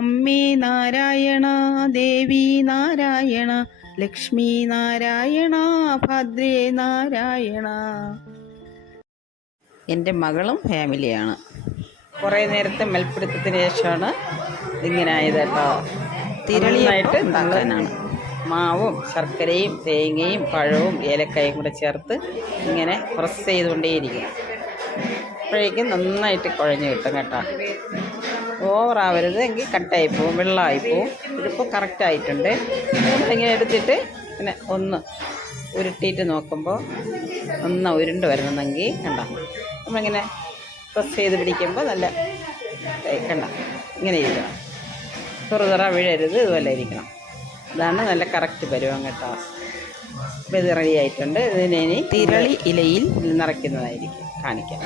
അമ്മേ നാരായണ, ദേവി നാരായണ, ലക്ഷ്മി നാരായണ, ഭദ്രേ നാരായണ. എൻ്റെ മകളും ഫാമിലിയാണ്. കുറേ നേരത്തെ മൽപ്പിടുത്തത്തിന് ശേഷമാണ് ഇതിങ്ങനെ ആയത് കേട്ടോ. തിരളിയായിട്ട് ഉണ്ടാക്കാനാണ്. മാവും ശർക്കരയും തേങ്ങയും പഴവും ഏലക്കായും കൂടെ ചേർത്ത് ഇങ്ങനെ പ്രസ് ചെയ്തുകൊണ്ടേയിരിക്കും. അപ്പോഴേക്കും നന്നായിട്ട് കുഴഞ്ഞ് കിട്ടും കേട്ടോ. ഓവറാവരുത്, എങ്കിൽ കട്ടായിപ്പോവും, വെള്ളമായിപ്പോവും. ഇതിപ്പോൾ കറക്റ്റായിട്ടുണ്ട്. നമ്മളിങ്ങനെ എടുത്തിട്ട് പിന്നെ ഒന്ന് ഉരുട്ടിയിട്ട് നോക്കുമ്പോൾ ഒന്ന് ഉരുണ്ട് വരണമെങ്കിൽ കണ്ട, നമ്മളിങ്ങനെ പ്രസ് ചെയ്ത് പിടിക്കുമ്പോൾ നല്ല കണ്ട ഇങ്ങനെ ഇരിക്കണം. തുറ വീഴരുത്, ഇതുപോലെ ഇരിക്കണം. ഇതാണ് നല്ല കറക്റ്റ് പരുവം കേട്ടോ. അപ്പോൾ ഇത് റെഡി ആയിട്ടുണ്ട്. ഇതിനെ ഇനി തിരളി ഇലയിൽ നിറയ്ക്കുന്നതായിരിക്കും കാണിക്കാം.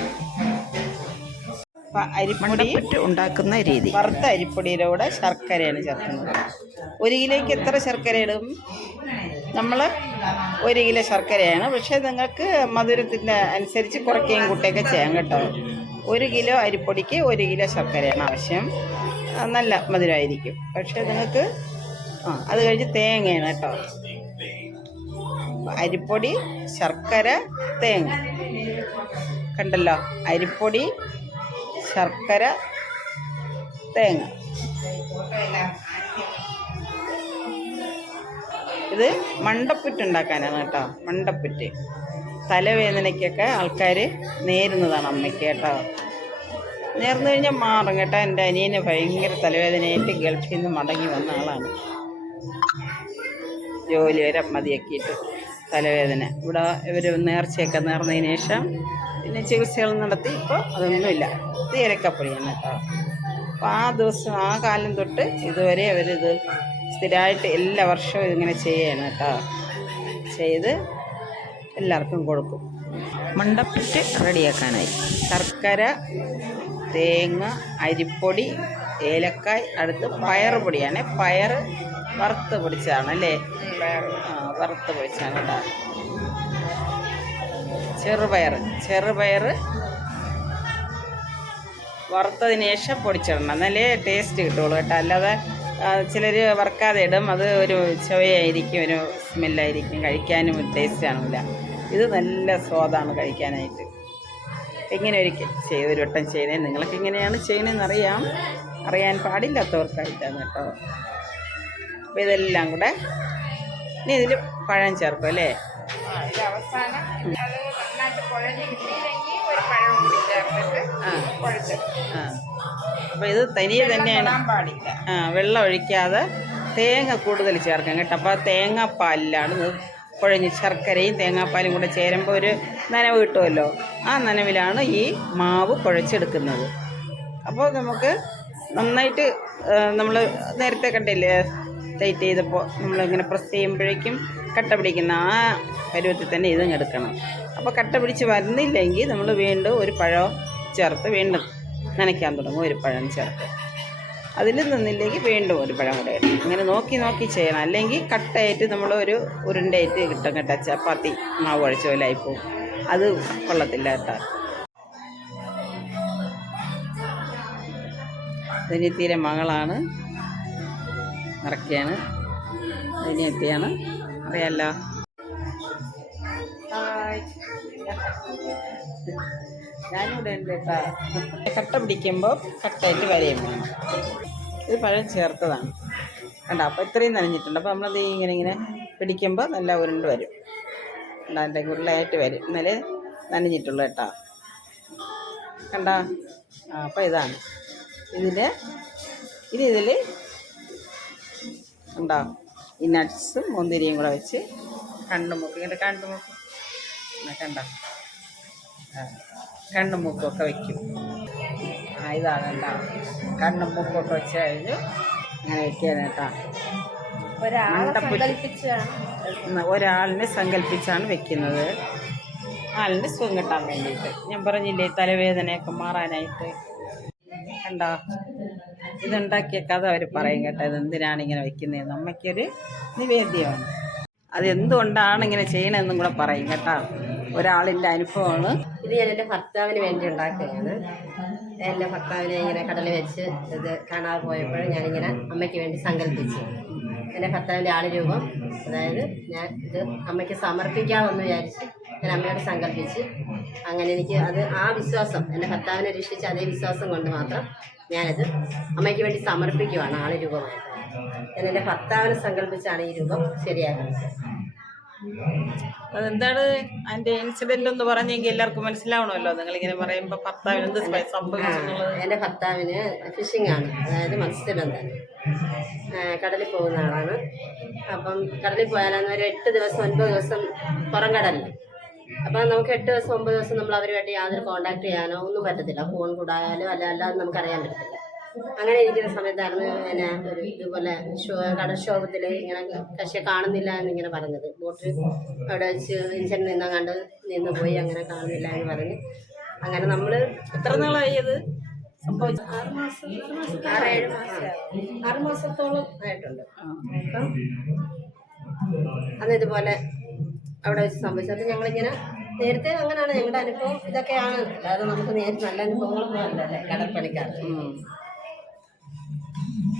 അരിപ്പൊടി ഉണ്ടാക്കുന്ന രീതി. വറുത്ത അരിപ്പൊടിയുടെ കൂടെ ശർക്കരയാണ് ചേർക്കുന്നത്. 1 കിലോയ്ക്ക് എത്ര ശർക്കര ഇടും? നമ്മൾ 1 കിലോ ശർക്കരയാണ്. പക്ഷേ നിങ്ങൾക്ക് മധുരത്തിൻ്റെ അനുസരിച്ച് കുറയ്ക്കുകയും കൂട്ടുകയൊക്കെ ചെയ്യാം കേട്ടോ. 1 കിലോ അരിപ്പൊടിക്ക് 1 കിലോ ശർക്കരയാണ് ആവശ്യം. നല്ല മധുരമായിരിക്കും. പക്ഷേ നിങ്ങൾക്ക് അത് കഴിഞ്ഞ് തേങ്ങയാണ് കേട്ടോ. അരിപ്പൊടി, ശർക്കര, തേങ്ങ കണ്ടല്ലോ. അരിപ്പൊടി, ശർക്കര, തേങ്ങ. ഇത് മണ്ടപ്പുറ്റ് ഉണ്ടാക്കാനാണ് കേട്ടോ. മണ്ടപ്പുറ്റ് തലവേദനയ്ക്കൊക്കെ ആൾക്കാർ നേരുന്നതാണ് അമ്മയ്ക്ക് കേട്ടോ. നേർന്നു കഴിഞ്ഞാൽ മാറും കേട്ടോ. എൻ്റെ അനിയന് ഭയങ്കര തലവേദനയായിട്ട് ഗൾഫിൽ നിന്ന് മടങ്ങി വന്ന ആളാണ്. ജോലി വരെ മതിയാക്കിയിട്ട് തലവേദന. ഇവിടെ ഇവർ നേർച്ചയൊക്കെ നേർന്നതിന് ശേഷം പിന്നെ ചികിത്സകൾ നടത്തി. ഇപ്പോൾ അതൊന്നുമില്ല. ഇത് ഏലക്കപ്പൊടിയാണ് കേട്ടോ. അപ്പോൾ ആ ദിവസം ആ കാലം തൊട്ട് ഇതുവരെ അവരിത് സ്ഥിരമായിട്ട് എല്ലാ വർഷവും ഇതിങ്ങനെ ചെയ്യുകയാണ് കേട്ടോ. ചെയ്ത് എല്ലാവർക്കും കൊടുക്കും. മണ്ടപ്പുറ്റ് റെഡിയാക്കാനായി ശർക്കര, തേങ്ങ, അരിപ്പൊടി, ഏലക്കായ്, അടുത്ത് പയറ് പൊടിയാണ്. പയറ് വറുത്ത് പൊടിച്ചതാണ് അല്ലേ? വറുത്ത് പൊടിച്ചാണ് കേട്ടോ. ചെറുപയർ വറുത്തതിന് ശേഷം പൊടിച്ചിടണം, എന്നാലേ ടേസ്റ്റ് കിട്ടുള്ളൂ കേട്ടോ. അല്ലാതെ ചിലർ വറുക്കാതെ ഇടും, അത് ഒരു ചുവയായിരിക്കും, ഒരു സ്മെല്ലായിരിക്കും, കഴിക്കാനും ഒരു ടേസ്റ്റ് കാണില്ല. ഇത് നല്ല സ്വാദാണ് കഴിക്കാനായിട്ട്. എങ്ങനെ ഒരു വട്ടം ചെയ്യുന്നത്, നിങ്ങൾക്ക് എങ്ങനെയാണ് ചെയ്യുന്നതെന്ന് അറിയാൻ പാടില്ലാത്തവർക്കായിട്ടാണ് കേട്ടോ. അപ്പോൾ ഇതെല്ലാം കൂടെ ഇനി ഇതിൽ പഴം ചേർക്കും അല്ലേ? അപ്പോൾ ഇത് തനിയെ തന്നെയാണ്. വെള്ളം ഒഴിക്കാതെ തേങ്ങ കൂടുതൽ ചേർക്കാം കേട്ടോ. അപ്പോൾ തേങ്ങാപ്പാലിലാണ് കുഴഞ്ഞ് ശർക്കരയും തേങ്ങാപ്പാലും കൂടെ ചേരുമ്പോൾ ഒരു നനവ് കിട്ടുമല്ലോ. ആ നനവിലാണ് ഈ മാവ് കുഴച്ചെടുക്കുന്നത്. അപ്പോൾ നമുക്ക് നന്നായിട്ട് നമ്മൾ നേരത്തെ കണ്ടില്ലേ, ടൈറ്റ് ചെയ്തപ്പോൾ നമ്മളിങ്ങനെ പ്രസ് ചെയ്യുമ്പോഴേക്കും കട്ട പിടിക്കുന്ന ആ പരുവത്തിൽ തന്നെ ഇതും എടുക്കണം. അപ്പോൾ കട്ട പിടിച്ച് വരുന്നില്ലെങ്കിൽ നമ്മൾ വീണ്ടും ഒരു പഴം ചേർത്ത് വീണ്ടും നനയ്ക്കാൻ തുടങ്ങും. ഒരു പഴം ചേർത്ത് അതിൽ നിന്നില്ലെങ്കിൽ വീണ്ടും ഒരു പഴം കൂടെ ഇടും. അങ്ങനെ നോക്കി ചെയ്യണം. അല്ലെങ്കിൽ കട്ടയായിട്ട് നമ്മൾ ഒരു ഉരുണ്ടയായിട്ട് കിട്ടും കേട്ടോ. ചപ്പാത്തി മാവ് കുഴച്ച പോലെ ആയിപ്പോവും. അത് കൊള്ളത്തില്ല കേട്ടോ. ധനിയത്തിയുടെ മകളാണ്, നിറയ്ക്കാണ്. ധനിയത്തിയാണ്, അറിയാമല്ലോ. ഞാനിവിടെ ഉണ്ട് കേട്ടോ. കട്ട പിടിക്കുമ്പോൾ കട്ടയായിട്ട് വരെയും വേണം. ഇത് പഴം ചേർത്തതാണ് കണ്ടോ. അപ്പോൾ ഇത്രയും നനഞ്ഞിട്ടുണ്ട്. അപ്പോൾ നമ്മളത് ഇങ്ങനെ പിടിക്കുമ്പോൾ നല്ല ഉരുണ്ട് വരും, നല്ല ഉരുളയായിട്ട് വരും. ഇന്നലെ നനഞ്ഞിട്ടുള്ളൂ കേട്ടോ. കണ്ടോ? അപ്പോൾ ഇതാണ് ഇതിൽ ഉണ്ടോ ഈ നട്ട്സും മുന്തിരിയും കൂടെ വെച്ച് കണ്ണുമുക്ക് കണ്ടോ കണ്ണും മൂക്കൊക്കെ വയ്ക്കും. ഇതാണ് കേട്ടോ. കണ്ണും മൂക്കൊക്കെ വെച്ച് കഴിഞ്ഞ് അങ്ങനെ വയ്ക്കാൻ കേട്ടോ. ഒരാളിനെ സങ്കല്പിച്ചാണ് വെക്കുന്നത്. ആളിന് സുഖം കിട്ടാൻ വേണ്ടിയിട്ട്. ഞാൻ പറഞ്ഞില്ലേ, തലവേദനയൊക്കെ മാറാനായിട്ട്. കണ്ടോ? ഇതുണ്ടാക്കിയ കഥ അവർ പറയും കേട്ടോ. ഇതെന്തിനാണ് ഇങ്ങനെ വയ്ക്കുന്നത്, നമ്മയ്ക്കൊരു നിവേദ്യമാണ്. അതെന്തുകൊണ്ടാണ് ഇങ്ങനെ ചെയ്യണമെന്നും കൂടെ പറയും കേട്ടോ. ഒരാളിൻ്റെ അനുഭവമാണ്. ഇത് ഞാൻ എൻ്റെ ഭർത്താവിന് വേണ്ടി ഉണ്ടാക്കുകയാണ്. എൻ്റെ ഭർത്താവിനെ ഇങ്ങനെ കടലിൽ വെച്ച് ഇത് കാണാതെ പോയപ്പോൾ ഞാനിങ്ങനെ അമ്മയ്ക്ക് വേണ്ടി സങ്കല്പിച്ചു. എൻ്റെ ഭർത്താവിൻ്റെ ആളുരൂപം, അതായത് ഞാൻ ഇത് അമ്മയ്ക്ക് സമർപ്പിക്കാമെന്ന് വിചാരിച്ച് ഞാൻ അമ്മയോട് സങ്കല്പിച്ച്. അങ്ങനെ എനിക്ക് അത് ആ വിശ്വാസം, എൻ്റെ ഭർത്താവിനെ രക്ഷിച്ച അതേ വിശ്വാസം കൊണ്ട് മാത്രം ഞാനത് അമ്മയ്ക്ക് വേണ്ടി സമർപ്പിക്കുവാണ് ആളുരൂപമായിട്ട്. ഞാൻ എൻ്റെ ഭർത്താവിനെ സങ്കല്പിച്ചാണ് ഈ രൂപം ശരിയാക്കുന്നത്. അതെന്താണ് അതിന്റെ ഇൻസിഡന്റ് ഒന്ന് പറഞ്ഞെങ്കിൽ എല്ലാവർക്കും മനസ്സിലാവണമല്ലോ. നിങ്ങളിങ്ങനെ പറയുമ്പോൾ ഭർത്താവിന് എന്ത് സംഭവിച്ചെന്നുള്ളത്. എൻ്റെ ഭർത്താവിന് ഫിഷിംഗ് ആണ്, അതായത് മത്സ്യബന്ധനം. കടലിൽ പോകുന്ന ആളാണ്. അപ്പം കടലിൽ പോയാലെന്ന് ഒരു 8 ദിവസം 9 ദിവസം പുറം കടലിൽ. അപ്പം നമുക്ക് 8 ദിവസം 9 ദിവസം നമ്മൾ അവരുമായിട്ട് യാതൊരു കോൺടാക്ട് ചെയ്യാനോ ഒന്നും പറ്റത്തില്ല. ഫോൺ കൂടായാലും അല്ലാതെ നമുക്കറിയാൻ പറ്റത്തില്ല. അങ്ങനെ ഇരിക്കുന്ന സമയത്തായിരുന്നു പിന്നെ ഒരു ഇതുപോലെ കടൽക്ഷോഭത്തിൽ ഇങ്ങനെ കക്ഷിയെ കാണുന്നില്ല എന്നിങ്ങനെ പറഞ്ഞത്. ബോട്ട് അവിടെ വെച്ച് ഇഞ്ചൻ നിന്ന് പോയി, അങ്ങനെ കാണുന്നില്ല എന്ന് പറഞ്ഞ്. അങ്ങനെ നമ്മൾ എത്ര നാളായി അത് സംഭവിച്ചു? 6 മാസത്തോളം ആയിട്ടുണ്ട്. അപ്പം അന്ന് ഇതുപോലെ അവിടെ വെച്ച് സംഭവിച്ചത്. ഞങ്ങളിങ്ങനെ നേരത്തെ അങ്ങനെയാണ് ഞങ്ങളുടെ അനുഭവം, ഇതൊക്കെയാണ്. അല്ലാതെ നമുക്ക് നേരിട്ട് നല്ല അനുഭവങ്ങളൊന്നും അല്ലല്ലേ കടൽപ്പണിക്കാർ.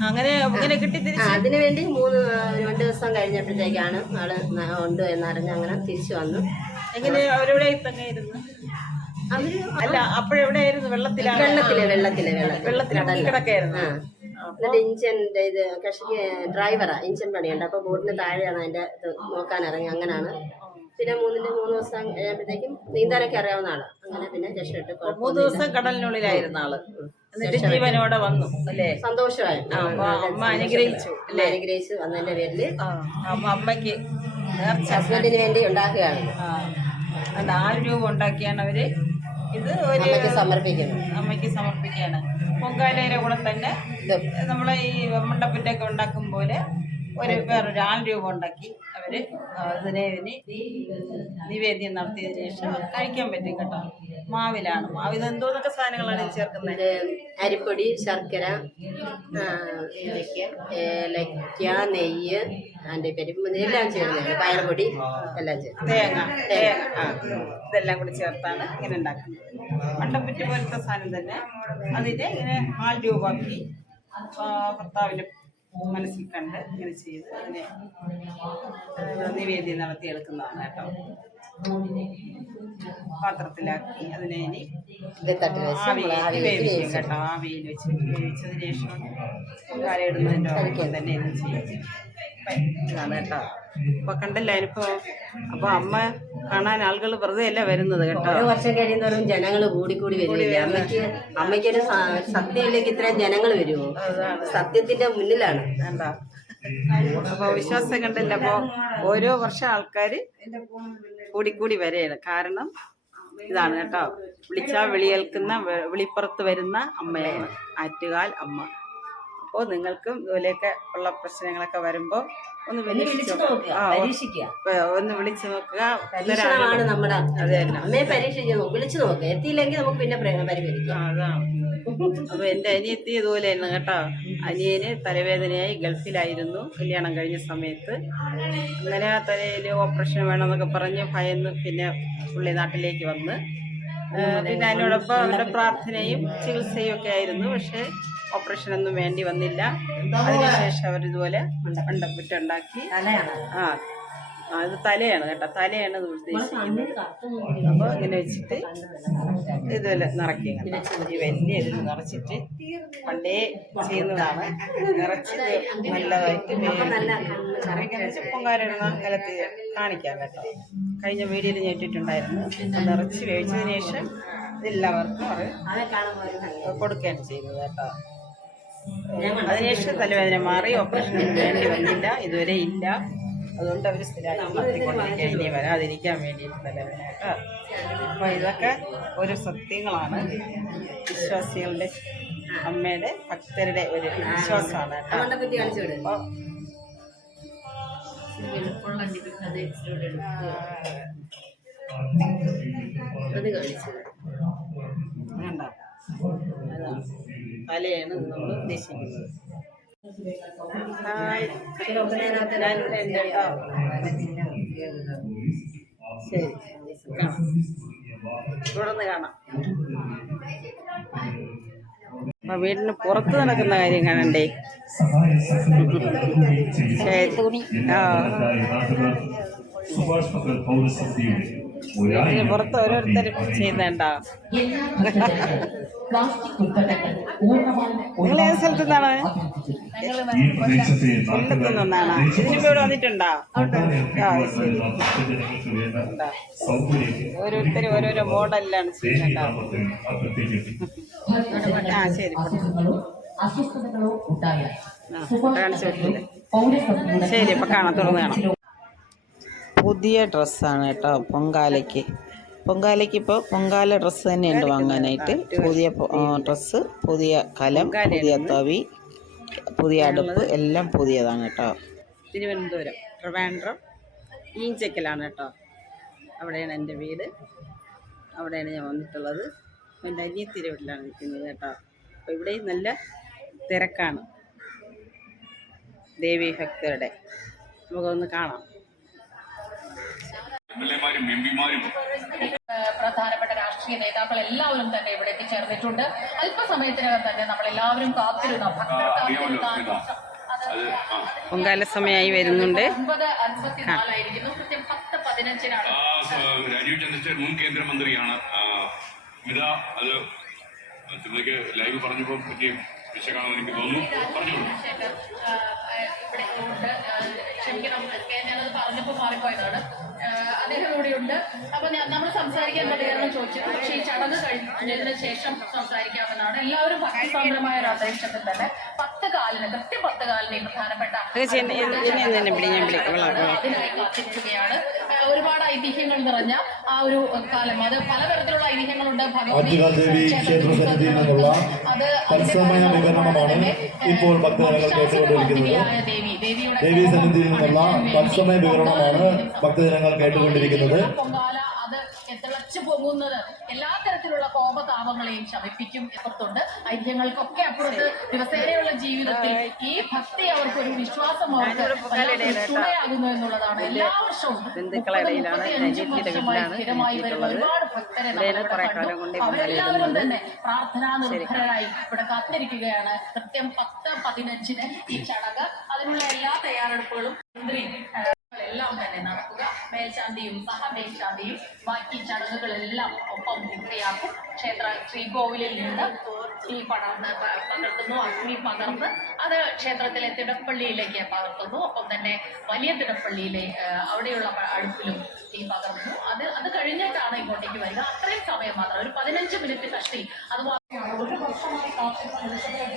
അങ്ങനെ കിട്ടി. അതിനു വേണ്ടി 2 ദിവസം കഴിഞ്ഞപ്പോഴത്തേക്കാണ് ആള് ഉണ്ട് എന്നറിഞ്ഞ് അങ്ങനെ തിരിച്ചു വന്നു. എങ്ങനെ അവരെവിടെ തന്നെയായിരുന്നു? അവര് അല്ല, അപ്പോഴെവിടെയായിരുന്നു? വെള്ളത്തിലാണ്? വെള്ളത്തിൽ കിടക്കായിരുന്നു. എന്നിട്ട് ഇഞ്ചിൻ്റെ ഇത് കൃഷിക്ക് ഡ്രൈവറാ, ഇഞ്ചിൻ പണിയുണ്ട്. അപ്പോൾ ബോട്ടിന് താഴെയാണ് അതിൻ്റെ ഇത് നോക്കാൻ ഇറങ്ങി. അങ്ങനെയാണ്. പിന്നെ 3 ദിവസം കഴിയുമ്പോഴത്തേക്കും നീന്താനൊക്കെ അറിയാവുന്ന ആളാണ്. അങ്ങനെ പിന്നെ രക്ഷപ്പെട്ട് 3 ദിവസം കടലിനുള്ളിലായിരുന്ന ആള് എന്നിട്ട് ജീവനോടെ വന്നു അല്ലേ? സന്തോഷമായി. അമ്മ അനുഗ്രഹിച്ചു അല്ലേ? അനുഗ്രഹിച്ചു വന്നതിന്റെ പേരില് അമ്മയ്ക്ക് ഹസ്ബൻഡിന് വേണ്ടി ഉണ്ടാക്കുകയാണ്. അത് 1,000 രൂപ ഉണ്ടാക്കിയാണ് അവര് ഇത് അമ്മയ്ക്ക് സമർപ്പിക്കുന്നത്. അമ്മയ്ക്ക് സമർപ്പിക്കുകയാണ്. പൊങ്കാലയുടെ കൂടെ തന്നെ നമ്മളെ ഈ മണ്ടപ്പറ്റൊക്കെ ഉണ്ടാക്കും പോലെ വേറൊരു 1,000 രൂപ ഉണ്ടാക്കി അവര് ഇതിനെ നിവേദ്യം നടത്തിയതിനു ശേഷം കഴിക്കാൻ പറ്റും കേട്ടോ. മാവിലാണ്. മാവിൽ എന്തോന്നൊക്കെ സാധനങ്ങളാണ് ചേർക്കുന്നത്? അരിപ്പൊടി, ശർക്കര, ഏലക്ക, നെയ്യ്, അതിൻ്റെ എല്ലാം ചേർന്നതാണ്. പയറുപൊടി എല്ലാം ചേർത്ത്, തേങ്ങ ഇതെല്ലാം കൂടി ചേർത്താണ് ഇങ്ങനെ ഉണ്ടാക്കുന്നത്. മണ്ടപ്പറ്റ് പോലത്തെ സാധനം തന്നെ. അതിനെ ഇങ്ങനെ 1,000 രൂപ ആക്കി ഭർത്താവിൻ്റെ മനസ്സിൽ കണ്ട് ഇങ്ങനെ ചെയ്ത് അതിനെ നിവേദ്യം നടത്തിയെടുക്കുന്നതാണ് കേട്ടോ. പാത്രത്തിലാക്കി അതിനെ ഇനി വേവിക്കും കേട്ടോ. ആവിയിൽ വെച്ച് വേവിച്ചതിന് ശേഷം കരയിടുന്നതിൻ്റെ ഒപ്പം തന്നെ ഇത് ചെയ്യും. ഇതാണ് കേട്ടോ. അപ്പൊ കണ്ടല്ലോ അനുഭവം. അപ്പൊ അമ്മ കാണാൻ ആളുകൾ വെറുതെ അല്ല വരുന്നത് കേട്ടോ. ഓരോ വർഷം കഴിയുന്നവരും ജനങ്ങൾ കൂടിക്കൂടി വരില്ല. അമ്മയ്ക്കൊരു സത്യമില്ലെങ്കിൽ ഇത്രയും ജനങ്ങൾ വരുമോ? സത്യത്തിന്റെ മുന്നിലാണ്. എന്താ അപ്പൊ വിശ്വാസം കണ്ടല്ലോ. അപ്പൊ ഓരോ വർഷം ആൾക്കാര് കൂടിക്കൂടി വരെയാണ്. കാരണം ഇതാണ് കേട്ടോ. വിളിച്ചാൽ വിളിയേൽക്കുന്ന വിളിപ്പുറത്ത് വരുന്ന അമ്മയാണ് ആറ്റുകാൽ അമ്മ. അപ്പോൾ നിങ്ങൾക്കും ഇതുപോലെയൊക്കെ ഉള്ള പ്രശ്നങ്ങളൊക്കെ വരുമ്പോൾ ഒന്ന് വിളിച്ചു നോക്കുക. നമ്മുടെ അമ്മയെ പരീക്ഷിച്ചു വിളിച്ചു നോക്കുക. എത്തിയില്ലെങ്കിൽ നമുക്ക് പിന്നെ പരിഹരിക്കാം. അതാണ്. അപ്പൊ എൻ്റെ അനിയത്തി ഇതുപോലെയായിരുന്നു കേട്ടോ. അനിയന് തലവേദനയായി ഗൾഫിലായിരുന്നു കല്യാണം കഴിഞ്ഞ സമയത്ത്. അങ്ങനെ തലയിൽ ഓപ്പറേഷൻ വേണമെന്നൊക്കെ പറഞ്ഞ് ഭയന്ന് പിന്നെ പുള്ളി നാട്ടിലേക്ക് വന്ന് പിന്നെ അതിനോടൊപ്പം അവരുടെ പ്രാർത്ഥനയും ചികിത്സയും ഒക്കെ ആയിരുന്നു. പക്ഷേ ഓപ്പറേഷനൊന്നും വേണ്ടി വന്നില്ല. അതിനുശേഷം അവരിതുപോലെ മണ്ടപ്പുറ്റുണ്ടാക്കി. ഇത് തലയാണ് കേട്ടോ. തലയാണ് ഉദ്ദേശിക്കുന്നത്. അപ്പോൾ ഇങ്ങനെ വെച്ചിട്ട് ഇതുപോലെ നിറയ്ക്കും. ഈ വലിയ ഇതിൽ നിറച്ചിട്ട് പണ്ടേ ചെയ്യുന്നതാണ്. നിറച്ച് നല്ലതായിട്ട് ഇങ്ങനെ പൊങ്കാലിടുന്ന നിലത്ത് കാണിക്കാം കേട്ടോ. കഴിഞ്ഞ വീഡിയോയിൽ ഞാൻ ഇട്ടിട്ടുണ്ടായിരുന്നു. നിറച്ച് വേവിച്ചതിന് ശേഷം എല്ലാവർക്കും അത് കൊടുക്കുകയാണ് ചെയ്യുന്നത് കേട്ടോ. അതിനുശേഷം തലവേദന മാറി. ഓപ്പറേഷൻ വേണ്ടി വന്നില്ല, ഇതുവരെ ഇല്ല. അതുകൊണ്ട് അവർ സ്ഥിരമായി നടത്തിക്കൊണ്ടിരിക്കുക. ഇനി വരാതിരിക്കാൻ വേണ്ടിയിട്ട് തലവേദന കേട്ടോ. അപ്പോൾ ഇതൊക്കെ ഓരോ സത്യങ്ങളാണ്. വിശ്വാസികളുടെ അമ്മയുടെ ഭക്തരുടെ ഒരു വിശ്വാസമാണ് കേട്ടോ. അപ്പോൾ തലയാണ് നമ്മൾ ഉദ്ദേശിക്കുന്നത്. ശരി, കാണാം. തുടർന്ന് കാണാം. അപ്പൊ വീടിന് പുറത്ത് നടക്കുന്ന കാര്യം കാണണ്ടേ. ശരി. ആ വീടിന് പുറത്ത് ഓരോരുത്തരും ചെയ്യുന്നുണ്ടോ? നിങ്ങൾ ഏത് സ്ഥലത്തു നിന്നാണ്? കൊല്ലത്തു നിന്നാണ്. ഇതിന് ഇവിടെ വന്നിട്ടുണ്ടോ? ആ ശരി. ഓരോരുത്തരും ഓരോരോ മോഡലിലാണ് ചെയ്യുന്നുണ്ടാവും. ആ ശരി. കാണിച്ചു കൊടുക്കില്ല. ശരി, അപ്പൊ കാണാൻ തുടങ്ങണം. പുതിയ ഡ്രസ്സാണ് കേട്ടോ പൊങ്കാലയ്ക്ക്. ഇപ്പോൾ പൊങ്കാല ഡ്രസ്സ് തന്നെയുണ്ട് വാങ്ങാനായിട്ട്. പുതിയ ഡ്രസ്സ്, പുതിയ കലം, പുതിയ തവി, പുതിയ അടുപ്പ് എല്ലാം പുതിയതാണ് കേട്ടോ. തിരുവനന്തപുരം ട്രിവാൻഡ്രം ഈഞ്ചക്കലാണ് കേട്ടോ. അവിടെയാണ് എൻ്റെ വീട്. അവിടെയാണ് ഞാൻ വന്നിട്ടുള്ളത്. എൻ്റെ അനിയത്തിയുടെ വീട്ടിലാണ് നിൽക്കുന്നത് കേട്ടോ. അപ്പോൾ ഇവിടെയും നല്ല തിരക്കാണ് ദേവി ഭക്തരുടെ. നമുക്കൊന്ന് കാണാം. പ്രധാനപ്പെട്ട രാഷ്ട്രീയ നേതാക്കൾ എല്ലാവരും തന്നെ ഇവിടെ എത്തിച്ചേർന്നിട്ടുണ്ട്. അല്പസമയത്തിനകം തന്നെ നമ്മളെല്ലാവരും കാത്തിരുന്ന പൊങ്കാല സമയമായി വരുന്നുണ്ട്. 9:54 കൃത്യം 10:15 രാജീവ് ചന്ദ്രശേഖർ മുൻ കേന്ദ്രമന്ത്രിയാണ്. അത് ലൈവ് പറഞ്ഞപ്പോൾ പറ്റിയ വിശകലനം എനിക്ക് തോന്നുന്നു. പറഞ്ഞോളൂ. ഇവിടെ ഉണ്ട്. ക്ഷമിക്കണം, ഞാനത് പറഞ്ഞപ്പോൾ മാറിപ്പോയതാണ്. അദ്ദേഹം കൂടിയുണ്ട്. അപ്പൊ നമ്മൾ സംസാരിക്കാൻ പറ്റുന്ന ചോദിച്ചു. പക്ഷേ ഈ ചടങ്ങ് കഴിഞ്ഞതിന് ശേഷം സംസാരിക്കാമെന്നാണ്. എല്ലാവരും ഭക്തിസാന്ദ്രമായ ഒരു അന്തരീക്ഷത്തിൽ തന്നെ 10 കാലിന് കൃത്യം 10 കാലിന് പ്രധാനപ്പെട്ട അതിനായി കാത്തിരിക്കുകയാണ്. ഒരുപാട് ഐതിഹ്യങ്ങൾ നിറഞ്ഞ ആ ഒരു കാലം. അത് പലതരത്തിലുള്ള ഐതിഹ്യങ്ങളുണ്ട്. ഭഗവതി ഇപ്പോൾ ദേവീ സന്നിധിയിൽ നിന്നുള്ള തത്സമയ വിവരണമാണ് ഭക്തജനങ്ങൾ കേട്ടുകൊണ്ടിരിക്കുന്നത്. പൊങ്കാല അത് തിളച്ചു പോകുന്നത് എല്ലാ തരത്തിലുള്ള കോപതാപങ്ങളെയും ശമിപ്പിക്കും എപ്പുറത്തുണ്ട്. ഐതിഹ്യങ്ങൾക്കൊക്കെ അപ്പുറത്ത് ദിവസേനയുള്ള ജീവിതത്തിൽ ഈ ഭക്തി അവർക്ക് ഒരു വിശ്വാസം അവർക്ക് തുണയാകുന്നു എന്നുള്ളതാണ്. എല്ലാ വർഷവും സ്ഥിരമായി വരുന്ന ഒരുപാട് ഭക്തരെ അവരെല്ലാവരും തന്നെ പ്രാർത്ഥനാ നിർഭരരായി ഇവിടെ കാത്തിരിക്കുകയാണ്. കൃത്യം 10:15 ഈ ചടങ്ങ്. അതിനുള്ള എല്ലാ തയ്യാറെടുപ്പുകളും എല്ലാം തന്നെ നടക്കുക. മേൽശാന്തിയും സഹമേൽശാന്തിയും ബാക്കി ചടങ്ങുകളെല്ലാം ഒപ്പം പൂർത്തിയാക്കും. ക്ഷേത്ര ശ്രീകോവിലിൽ നിന്ന് ഈ പകർത്തുന്നു. അഗ്നി പകർന്ന് അത് ക്ഷേത്രത്തിലെ തിടപ്പള്ളിയിലേക്ക് പകർത്തുന്നു. ഒപ്പം തന്നെ വലിയ തിടപ്പള്ളിയിലെ അവിടെയുള്ള അടുപ്പിലും തീ പകർന്നു. അത് കഴിഞ്ഞിട്ടാണ് ഇങ്ങോട്ടേക്ക് വരിക. അത്രയും സമയം മാത്രം, ഒരു 15 മിനിറ്റ് കഷ്ടി. അത് ഒരു വർഷമായി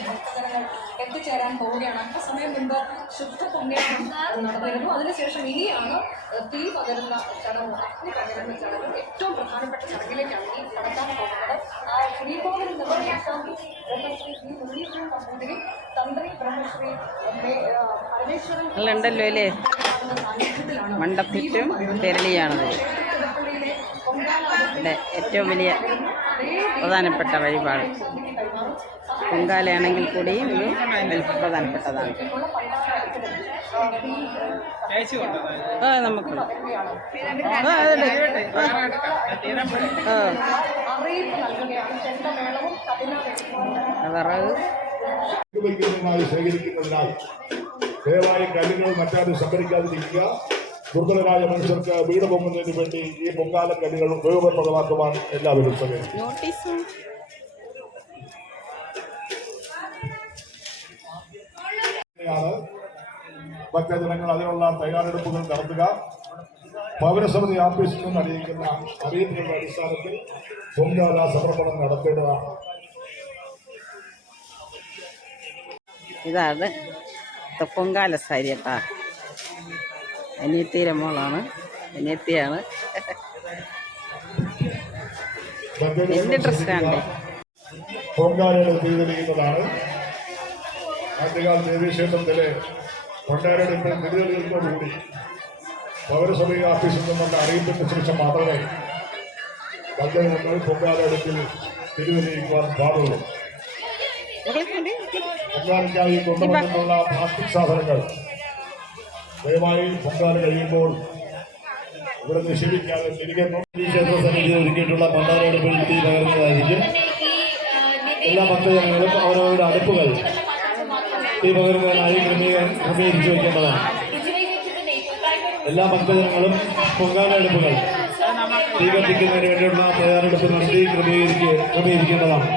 ഭക്തജനങ്ങൾ എത്തിച്ചേരാൻ പോവുകയാണ്. അല്പസമയം മുൻപ് ശുദ്ധ പുണ്യം നടന്നിരുന്നു. അതിനുശേഷം ഇനിയാണ് തീ പകരുന്ന ചടങ്ങ്, അഗ്നി പകരുന്ന ചടങ്ങ്. ഏറ്റവും പ്രധാനപ്പെട്ട ചടങ്ങിലേക്കാണ് ഈ കടക്കാൻ പോകുന്നത്. ശ്രീകോവിലിൽ നിന്ന് മേൽശാന്തി ബ്രഹ്മശ്രീ ശ്രീ മുനീശ്വരൻ നമ്പൂതിരി, തന്ത്രി ബ്രഹ്മശ്രീ പരമേശ്വരൻ ഉണ്ടല്ലോ അല്ലേ. മണ്ടത്തിറ്റും തെരളിയാണത് ഇവിടെ ഏറ്റവും വലിയ പ്രധാനപ്പെട്ട വഴിപാട്. പൊങ്കാലയാണെങ്കിൽ കൂടിയും ഇത് പ്രധാനപ്പെട്ടതാണ്. നമുക്ക് വിറക് ശേഖരിക്കുന്നതിനാൽ ദയവായി കല്ലുകൾ മറ്റാരും സംഭരിക്കാതിരിക്കുക. ദുർബലരായ മനുഷ്യർക്ക് വീട് പൊങ്ങുന്നതിന് വേണ്ടി ഈ പൊങ്കാല കല്ലുകൾ ഉപയോഗപ്രദമാക്കുവാൻ എല്ലാവരും ശ്രമിക്കും. ഭക്തജനങ്ങൾ അതിനുള്ള തയ്യാറെടുപ്പുകൾ നടത്തുക. പൗരസമിതി ഓഫീസിൽ നിന്ന് അറിയിക്കുന്ന അറിയിപ്പുകളുടെ അടിസ്ഥാനത്തിൽ പൊങ്കാല സമർപ്പണം നടത്തേണ്ടതാണ്. ഇതാണ് പൊങ്കാല സാരി കേട്ടാ. അനിയത്തിയുടെ മോളാണ്, അനിയത്തിയാണ്. എൻ്റെ ഡ്രസ്സാണ്. പൊങ്കാലയുടെ തിരിതെളിയുന്നതാണ്. ആറ്റുകാൽ ദേവീക്ഷേത്രത്തിലെ പൊങ്കാലയുടെ തിരിതെളിയുന്നതോടുകൂടി പൗരസമിതി ഓഫീസിൽ നിന്നുള്ള അറിയിപ്പിന് ശേഷം മാത്രമേ ഭക്തജനങ്ങൾ പൊങ്കാല അടുപ്പിൽ തിരിതെളിയിക്കുവാൻ പാടുള്ളൂ. പൊങ്കാലയ്ക്കായി കൊണ്ടുവന്നിട്ടുള്ള പ്ലാസ്റ്റിക് സാധനങ്ങൾ ദയവായി പൊങ്കാല കഴിയുമ്പോൾ ഇവിടെ നിക്ഷേപിക്കാതെ തിരികെ ക്ഷേത്ര സന്നിധി ഒരുക്കിയിട്ടുള്ള പൊങ്കാലയുടെ തീ പകരുന്നതായിരിക്കും. എല്ലാ ഭക്തജനങ്ങളും അവരവരുടെ അടുപ്പുകൾ തീ പകരുന്നതിനായി ക്രമീകരിച്ചു വയ്ക്കേണ്ടതാണ്. എല്ലാ ഭക്തജനങ്ങളും പൊങ്കാല അടുപ്പുകൾ തീ കത്തിക്കുന്നതിന് വേണ്ടിയുള്ള തയ്യാറെടുപ്പ് നടത്തി ക്രമീകരിക്കേണ്ടതാണ്.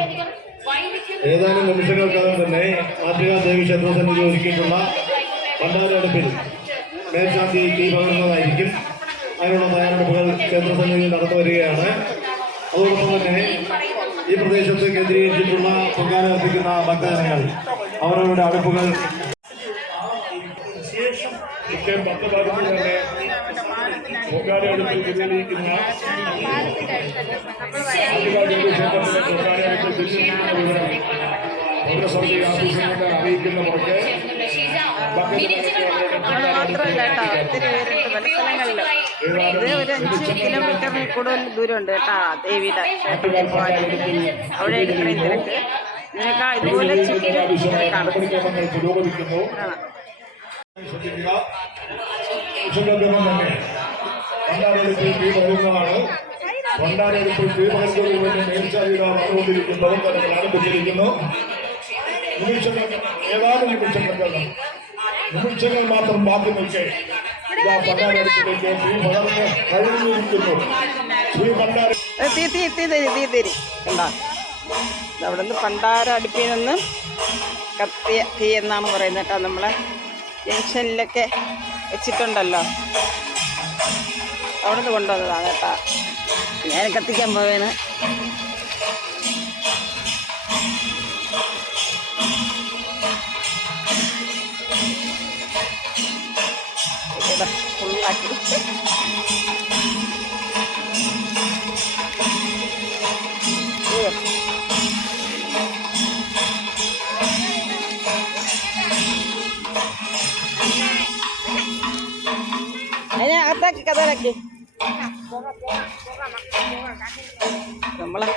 ഏതാനും നിമിഷങ്ങൾക്കകം തന്നെ മാതൃകാ ദേവി ക്ഷേത്രസന്നിധി ഒരുക്കിയിട്ടുള്ള ഭണ്ഡാര അടുപ്പിൽ മേൽശാന്തി തീ പകരുന്നതായിരിക്കും. അതിനുള്ള തയ്യാറെടുപ്പുകൾ ക്ഷേത്രസന്നിധിയിൽ നടന്നു വരികയാണ്. അതോടൊപ്പം തന്നെ ഈ പ്രദേശത്ത് കേന്ദ്രീകരിച്ചിട്ടുള്ള പൊങ്കാല അർപ്പിക്കുന്ന ഭക്തജനങ്ങൾ അവരവരുടെ അടുപ്പുകൾ പൊങ്കാല അടുപ്പിൽ വിനിയോഗിക്കുന്ന പൗരസമിതി ഓഫീസിൽ നിന്ന് അറിയിക്കുന്ന പുറത്ത് മാത്രമല്ല കേട്ടോ, ഒത്തിരി പേരുണ്ട് പല സ്ഥലങ്ങളിലും. ഇത് ഒരു 5 കിലോമീറ്ററിൽ കൂടുതൽ ദൂരമുണ്ട് കേട്ടോ ദേവിയുടെ ക്ഷേത്രത്തിൽ പോകാൻ. അവിടെ ഇത്രയും തിരക്ക് നിനക്ക് ഇതുപോലെ കാണാം. പുരോഗമിക്കുന്നു. തന്നെ ഭണ്ഡാരടുപ്പിൽ തീ പകരുന്നതാണ്. ഭണ്ഡാരടുപ്പിൽ തീ പകരുന്നതിന് വേണ്ടി മേൽശാന്തിത വന്നുകൊണ്ടിരിക്കുന്നതും തന്നെ ആരംഭിച്ചിരിക്കുന്നു. ഏതാനും നിമിഷങ്ങൾ മാത്രം ബാക്കി നിൽക്കെ ഭണ്ഡാരടുപ്പിലേക്ക് തീ പകർന്ന് കഴിഞ്ഞിരിക്കുന്നു. ശ്രീ ഭണ്ഡാര തീ തരി കണ്ടോ, അവിടെ നിന്ന് പണ്ടാര അടുപ്പിൽ നിന്ന് കത്തിയ തീ എന്നാണ് പറയുന്നത് കേട്ടോ. നമ്മളെ ജംഗ്ഷനിലൊക്കെ വെച്ചിട്ടുണ്ടല്ലോ, അവിടെ നിന്ന് കൊണ്ടുവന്നതാണ് കേട്ടോ. ഞാൻ കത്തിക്കാൻ പോവേണ്. ഫുള്ളാക്കി അതിനെ അകത്താക്കി കഥയിലാക്കി നമ്മളെ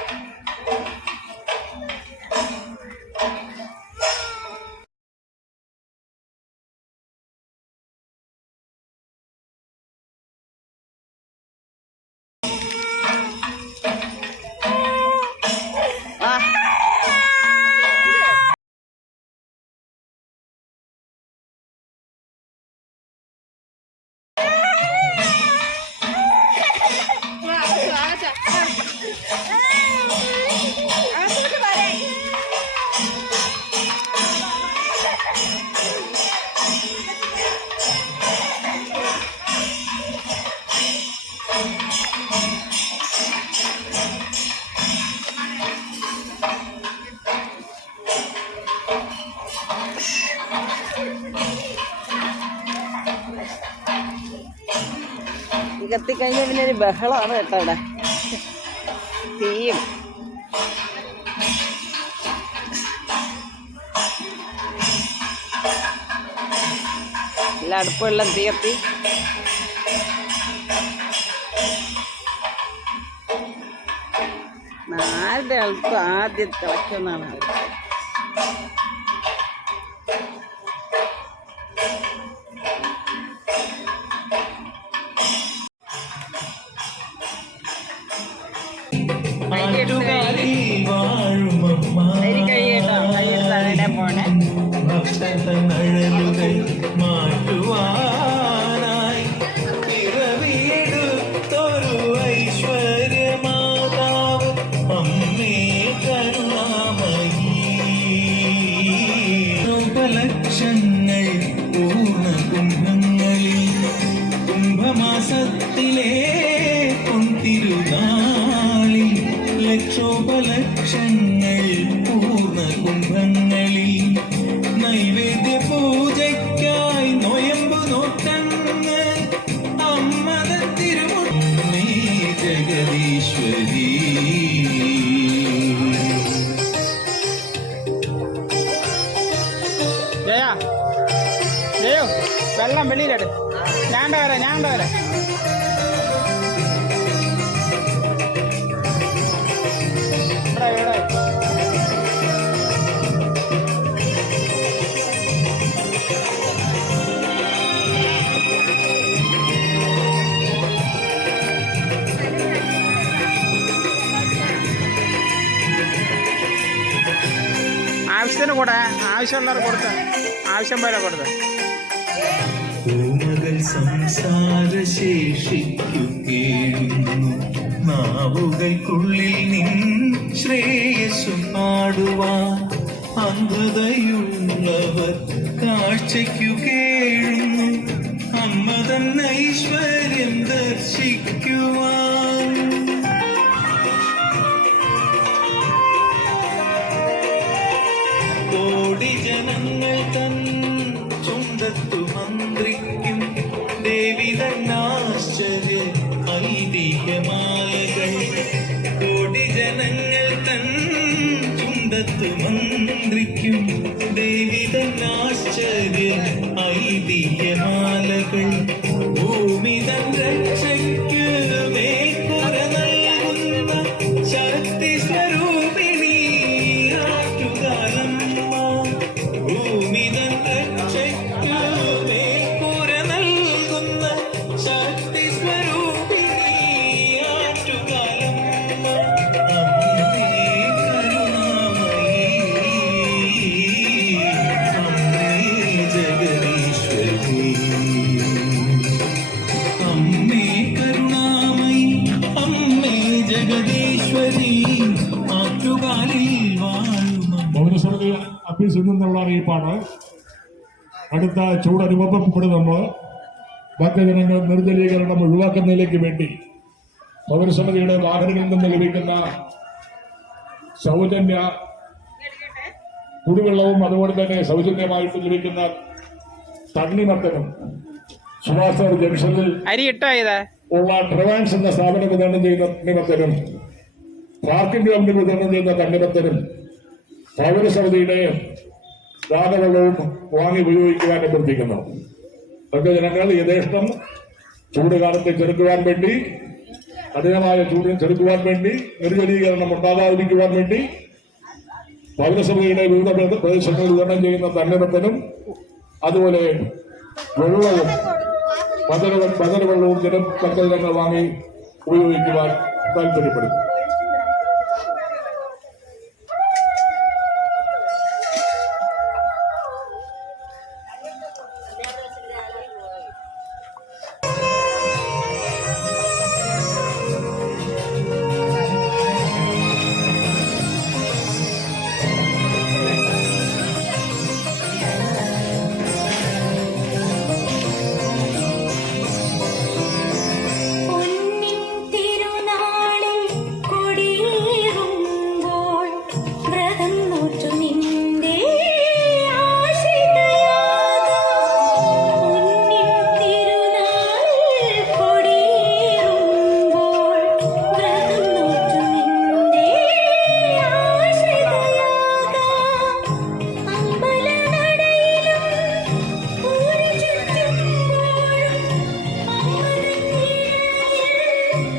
കത്തിക്കഴിഞ്ഞാൽ പിന്നെ ഒരു ബഹളമാണ് കേട്ടോ. അവിടെ തീയും എല്ലാ അടുപ്പെല്ലാം തീ കത്തി. ആരുടെ അല്പം ആദ്യം തിളയ്ക്കുമെന്നാണ്. മാറ്റുവാനായി പിറവിയെടുത്തൊരു ഐശ്വര്യമാതാവ് അമ്മേ കരുണാമയീ. ഉപലക്ഷങ്ങൾ പൂർണ്ണ കുംഭങ്ങളിൽ കുംഭമാസത്തിലെ പൊൻതിരുനാളിൽ ലക്ഷോപലക്ഷങ്ങൾ പൂർണ്ണ കുംഭങ്ങളിൽ നൈവേദ്യ പൂജയ്ക്കായി നൊയമ്പു നോക്കങ്ങ് അമ്മത തിരുമുന്നേ ജഗദീശ്വരി. വെള്ളം വെളിയിലെടു. ഞാൻ വരാം. ഇവിടെ എല്ലാവർക്കും കൂടെ ആവശ്യമുള്ളവർ കൊടുത്ത് ആവശ്യം പോലെ കൊടുത്ത് പൂമകൾ സംസാരശേഷിക്കു കേഴുന്നു നാവുകൾക്കുള്ളിൽ നിൻ ശ്രേയസ്സു പാടുവാൻ അന്ധതയുള്ളവർ കാഴ്ചയ്ക്കു കേഴുന്നു അമ്മ തന്ന ഐശ്വര്യം ദർശിക്കുവാൻ കോടി ജനങ്ങൾ തൻ ചുണ്ടത്തു മന്ത്രിക്കും ദേവി തന്നാശ്ചര്യ ഐതിഹ്യമാലകൾ കോടി ജനങ്ങൾ തൻ ചുണ്ടത്തു മന്ത്രിക്കും ദേവി തന്നാശ്ചര്യ ഐതിഹ്യമാലകൾ ഭൂമി തൻ രക്ഷയ്ക്ക് മേൽക്കുര നൽകുന്ന ശക്തി സ്വരൂപിണി ആറ്റുകാലമ്മ ഭൂമി തൻ രക്ഷയ്ക്ക് മേൽക്കുര നൽകുന്ന ശക്തി സ്വരൂപിണി ആറ്റുകാലമ്മ അമ്മേ കരുണാമയി അമ്മേ ജഗദീശ്വരി ആറ്റുകാലിൽ വാഴുമ പൗരസമിതി അപ്പീസിൽ നിന്നുള്ള അറിയിപ്പാണ്. അടുത്ത ചൂട് അനുഭവപ്പെടുമ്പോൾ ഭക്തജനങ്ങൾ നിർജ്ജലീകരണം ഒഴിവാക്കുന്നതിലേക്ക് വേണ്ടി പൗരസമിതിയുടെ വാഹനങ്ങളിൽ നിന്ന് ലഭിക്കുന്ന സൗജന്യ കുടിവെള്ളവും അതുപോലെ തന്നെ സൗജന്യമായിട്ട് ലഭിക്കുന്ന തണ്ണിമത്തനും സുഭാഷ് ജംഗ്ഷനിൽ അരി ഇട്ടോ ഇത് ഉള്ള ട്രവാൻസ് എന്ന സ്ഥാപനം വിതരണം ചെയ്യുന്ന തണ്ണിമത്തനും പാർക്കിംഗ് കമ്പനി വിതരണം ചെയ്യുന്ന തണ്ണിമത്തനും പൗരസമിതിയുടെ ദാനവെള്ളവും വാങ്ങി ഉപയോഗിക്കുവാൻ അഭ്യർത്ഥിക്കുന്നു. ഭക്തജനങ്ങൾ യഥേഷ്ടം ചൂടുകാലത്തെ ചെറുക്കുവാൻ വേണ്ടി കഠിനമായ ചൂടിനെ ചെറുക്കുവാൻ വേണ്ടി നിർജ്ജലീകരണം ഉണ്ടാകാതിരിക്കുവാൻ വേണ്ടി പൗരസഭയുടെ വിവിധ പ്രദേശങ്ങളിൽ വിതരണം ചെയ്യുന്ന തണ്ണിമത്തനും അതുപോലെ വെള്ളവും പതരവെള്ളവും ഭക്തജനങ്ങൾ വാങ്ങി ഉപയോഗിക്കുവാൻ താല്പര്യപ്പെടുന്നു. പൊന്നിൻ തിരുനാളിൽ കൊടിയേറുമ്പോൾ വ്രതം നോറ്റു നിന്റെ ആശ്രിതയാകാം. പൊന്നിൻ തിരുനാളിൽ കൊടിയേറുമ്പോൾ വ്രതം നോറ്റു നിന്റെ ആശ്രിതയാകാം. അമ്പലനടയിലും ഊരു ചുറ്റുമ്പോഴും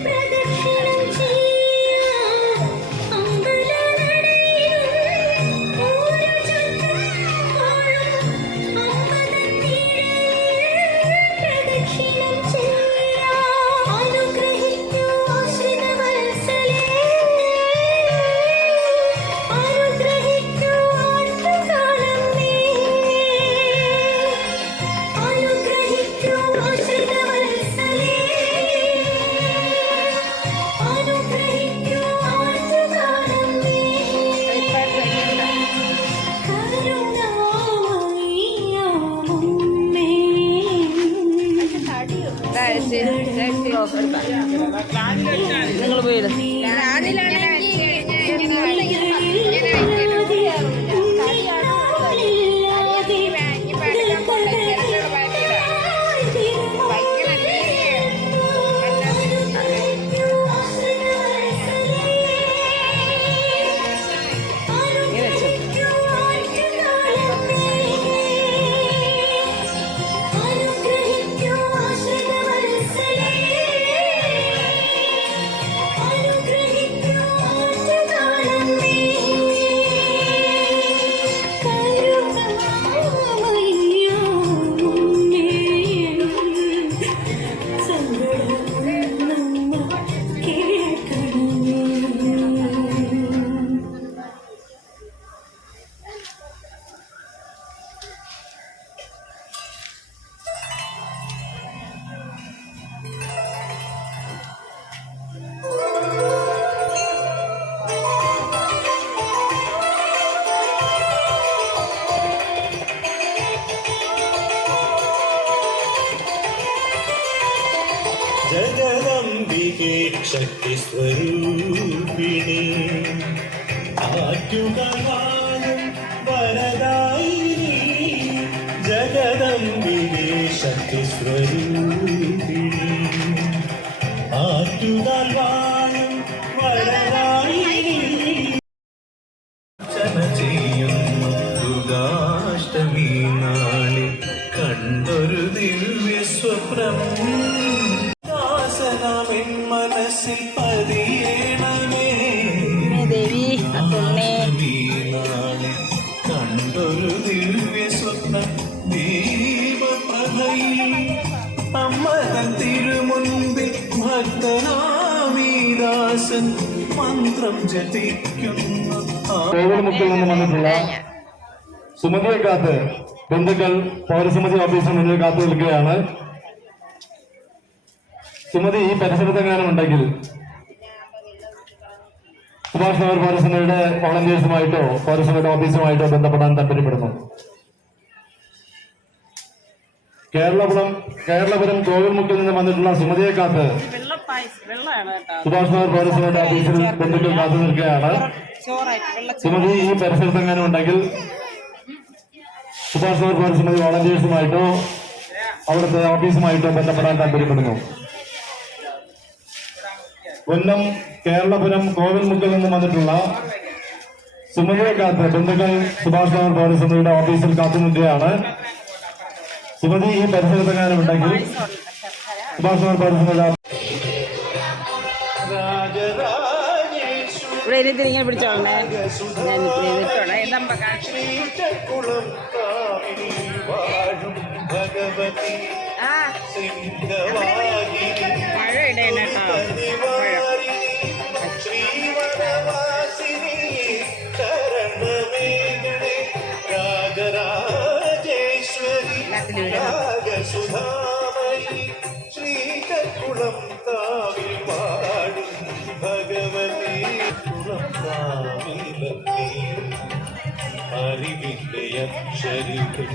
പ്രദക്ഷിണം ചെയ്യാം. അമ്പലനടയിലും ഊരു ചുറ്റുമ്പോഴും പ്രദക്ഷിണം ചെയ്യാം. അനുഗ്രഹിക്കൂ ആശ്രിതവത്സലേ, അനുഗ്രഹിക്കൂ ആറ്റുകാലമ്മേ, അനുഗ്രഹിക്കൂ ആശ്രിതവത്സലേ, അനുഗ്രഹിക്കൂ ആറ്റുകാലമ്മേ. കരുണാമയിയാമമ്മേ. നിങ്ങൾ പോയിടും അനുഗ്രഹിക്കൂ ആശ്രിതവത്സലേ, അനുഗ്രഹിക്കൂ ജഗദംബികേ ശക്തി സ്വരൂപിണി ആറ്റുകാലും വരദായിനി ജഗദംബികേ ശക്തി സ്വരൂപിണി ആറ്റുകാലും വരദായിനി അർച്ചന ചെയ്യുന്നു ദുർഗാഷ്ടമി നാളിൽ കണ്ടൊരു ദിവ്യ സ്വപ്നം ദാസനാമിൻ മനസ്സിൽ പതിയേണമേ ദേവി അത്തുണ്ണേ ഈ നാളിൽ കണ്ടൊരു ദിവ്യ സ്വപ്നം ദീപപ്രഭയിൽ അമ്മ തൻ തിരുമുൻപിൽ ഭക്തനാമീദാസൻ മന്ത്രം ജപിക്കുന്നു കോവിൽമുക്കിൽ നിന്ന് വന്നിട്ടുള്ള സുമതിയെ കാത്ത് ബന്ധുക്കൾ പൗരസമിതി ഓഫീസിന് മുന്നിൽ കാത്തു നിൽക്കുകയാണ്. സുമതി ഈ പരിസരത്തെങ്ങാനും ഉണ്ടെങ്കിൽ സുഭാഷ് നഗർ പൗരസമിതിയുടെ വോളണ്ടിയേഴ്സുമായിട്ടോ പൗരസമിതിയുടെ ഓഫീസുമായിട്ടോ ബന്ധപ്പെടാൻ താല്പര്യപ്പെടുന്നു. കേരളപുരം കോവിൽമുക്കിൽ നിന്ന് വന്നിട്ടുള്ള സുമതിയെ കാത്ത് സുഭാഷ് നഗർ പൗരസമിതിയുടെ ഓഫീസിൽ ബന്ധുക്കൾ കാത്തു നിൽക്കുകയാണ്. സുമതി ഈ പരിസരത്തെങ്ങാനും ഉണ്ടെങ്കിൽ സുഭാഷ് നഗർ പൗരസമിതി വോളണ്ടിയേഴ്സുമായിട്ടോ അവിടുത്തെ ഓഫീസുമായിട്ടോ ബന്ധപ്പെടാൻ താല്പര്യപ്പെടുന്നു. കൊല്ലം കേരളപുരം കോവിൽമുക്കിൽ നിന്ന് വന്നിട്ടുള്ള സുമതിയെ കാത്ത് ബന്ധുക്കൾ സുഭാഷ് നഗർ പൗരസമിതിയുടെ ഓഫീസിൽ കാത്തു നിൽക്കുകയാണ്. സുമതി ഈ പരിസരത്തെങ്ങാനും ഉണ്ടെങ്കിൽ സുഭാഷ് നഗർ പൗരസമിതിയുടെ രാജരാജേശ്വരി ഇവിടെ ഇരുത്തി ഇങ്ങനെ പിടിച്ചോളണേ. ഞാൻ ഇതിട്ടോളെ കുളം കാവിൽ വാഴും ഭഗവതി ആ സിംഹവാഹിനി മഴ ഇടേനെ കേട്ടോ. ശ്രീവനവാസിനി ശരണമേഘനെ രാജരാജേശ്വരി രാഗസുധാമയി ശ്രീകുളം കാവിൽ വാഴും ഭഗവതി കുളം കാവിലേ അറിവിന്റെ അക്ഷരികൾ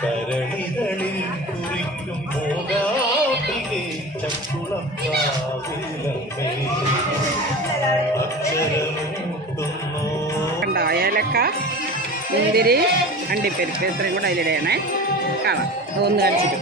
കരണികളിൽ കുറിക്കും മോകാപികെ ചക്കുളം കാവിലമേ അക്ഷരമൂട്ടുന്നു കണ്ടോ ഏലക്ക, മുന്തിരി, അണ്ടിപ്പരിപ്പ് ഇത്രയും കൂടെ അതിലിടണേ. കാണാം ഒന്ന് കളിച്ചിട്ട്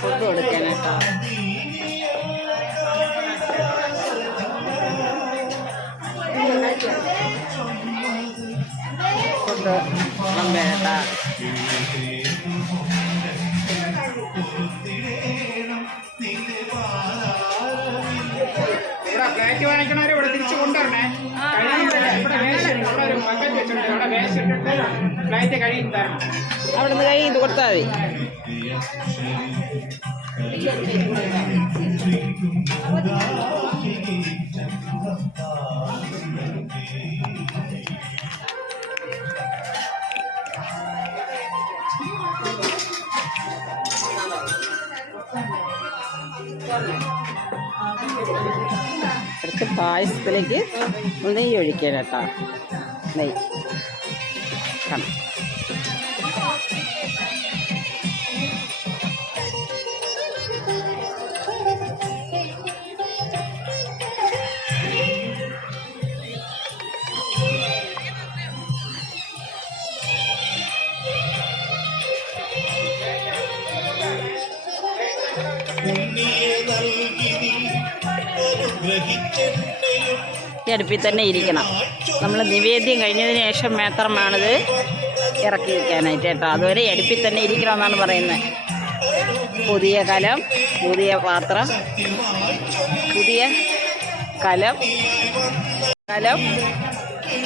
ഫുഡ് കൊടുക്കാൻ കേട്ടോ. ഫുഡ് കേട്ടാ. ഇവിടെ ഫ്ലാറ്റ് വാങ്ങിക്കണവരെ ഇവിടെ തിരിച്ചു കൊണ്ടുവരണേ. ഇവിടെ വേസ്റ്റ് ഇവിടെ ഒരു ബക്കറ്റ് വെച്ചിട്ടുണ്ട്. അവിടെ വേസ്റ്റ് ഇട്ടിട്ട് ഫ്ലൈറ്റ് കഴുകി തരണം. അവിടെ നിന്ന് കൈ ഇത് കൊടുത്താൽ മതി. കുറച്ച് പായസത്തിലേക്ക് നെയ്യ് ഒഴിക്കണം കേട്ടോ. നെയ്യ് കാണാം. ഈ അടുപ്പിൽ തന്നെ ഇരിക്കണം. നമ്മൾ നിവേദ്യം കഴിഞ്ഞതിന് ശേഷം മാത്രമാണിത് ഇറക്കി വയ്ക്കാനായിട്ട് കേട്ടോ. അതുവരെ അടുപ്പിൽ തന്നെ ഇരിക്കണമെന്നാണ് പറയുന്നത്. പുതിയ കലം, പുതിയ പാത്രം, പുതിയ കലം,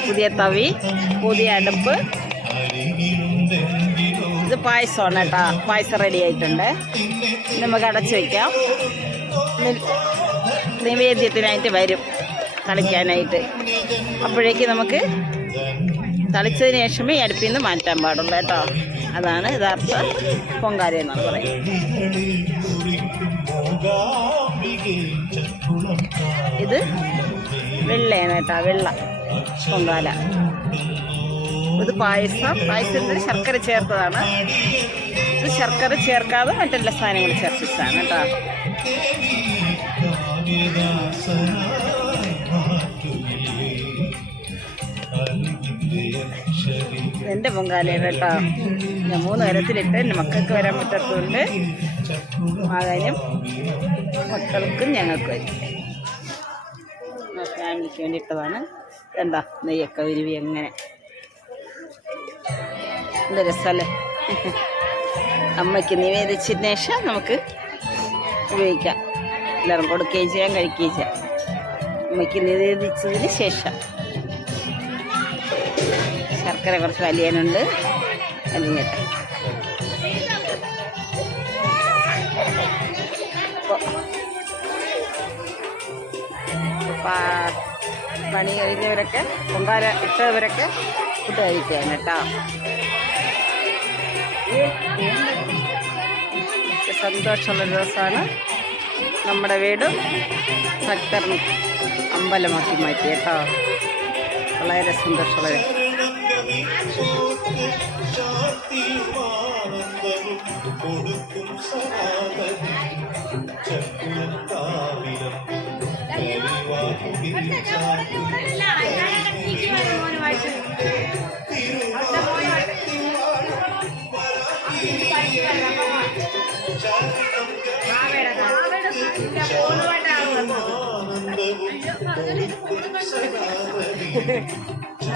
പുതിയ തവി, പുതിയ അടുപ്പ്. ഇത് പായസമാണ് കേട്ടോ. പായസം റെഡി ആയിട്ടുണ്ട്. നമുക്ക് അടച്ചു വയ്ക്കാം. നിവേദ്യത്തിനായിട്ട് വരും തളിക്കാനായിട്ട്. അപ്പോഴേക്ക് നമുക്ക് തളിച്ചതിന് ശേഷമേ ഈ അടുപ്പിൽ നിന്ന് മാറ്റാൻ പാടുള്ളൂ കേട്ടോ. അതാണ് യഥാർത്ഥ പൊങ്കാല എന്നാണ് പറയുന്നത്. ഇത് വെള്ളയാണ് കേട്ടോ, വെള്ള പൊങ്കാല. ഇത് പായസത്തിന് ശർക്കര ചേർത്തതാണ്. ഇത് ശർക്കര ചേർക്കാതെ മറ്റെല്ലാ സാധനങ്ങളും ചേർത്തിട്ടാണ് കേട്ടോ. എൻ്റെ പൊങ്കാലയാണ് കേട്ടോ. ഞാൻ 3 തരത്തിലിട്ട് എൻ്റെ മക്കൾക്ക് വരാൻ പറ്റാത്തതുകൊണ്ട് മകനും മക്കൾക്കും ഞങ്ങൾക്ക് വരും. ഫാമിലിക്ക് വേണ്ടി ഇട്ടതാണ്. എന്താ നെയ്യൊക്കെ ഉരുവി എങ്ങനെ എന്ത് രസമല്ലേ. അമ്മയ്ക്ക് നിവേദിച്ചതിന് ശേഷം നമുക്ക് ഉപയോഗിക്കാം. എല്ലാവരും കൊടുക്കുകയും ചെയ്യാം, കഴിക്കുകയും ചെയ്യാം. അമ്മയ്ക്ക് നിവേദിച്ചതിന് ശേഷം ശർക്കര കുറച്ച് വലിയാനുണ്ട്, അലിഞ്ഞിട്ട്. പണി കഴിഞ്ഞവരൊക്കെ പൊങ്കാല ഇട്ടവരൊക്കെ ഫുഡ് കഴിക്കുകയാണ് കേട്ടോ. സന്തോഷമുള്ള ദിവസമാണ്. നമ്മുടെ വീടും ഭക്തർ അമ്പലമാക്കി മാറ്റി കേട്ടോ. വളരെ സന്തോഷമുള്ള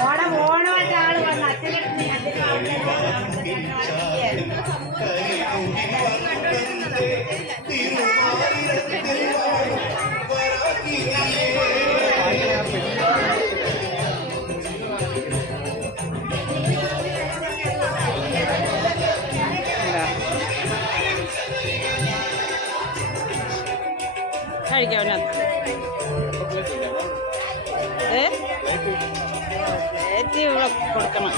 കൊടുക്കും ഓണമായിട്ട് ആള് വന്ന് അച്ഛനെ കഴിക്കാം. ഇവിടെ കൊടുക്കണം.